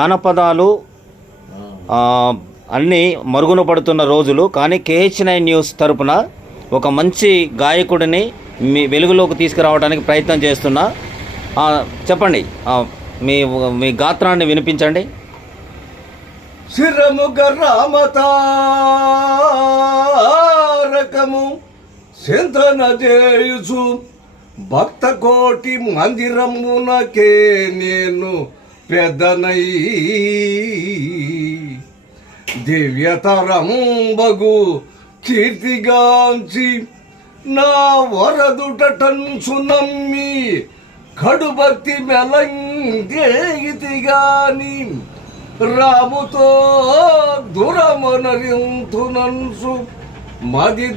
జానపదాలు అన్నీ మరుగున పడుతున్న రోజులు. కానీ KH9 న్యూస్ తరపున ఒక మంచి గాయకుడిని మీ వెలుగులోకి తీసుకురావడానికి ప్రయత్నం చేస్తున్నా. చెప్పండి, మీ మీ గాత్రాన్ని వినిపించండి. శిరముగ రామతారకము చింతన చేయుచు భక్త కోటి మందిరమునకే నేను పెద్దనై దివ్యతరంబగు కీర్తిగాంచి నా వరదుటంచు నమ్మి కడుభక్తి మెలంగేగితిగాని రాముతో దురమనరింతునన్సు మది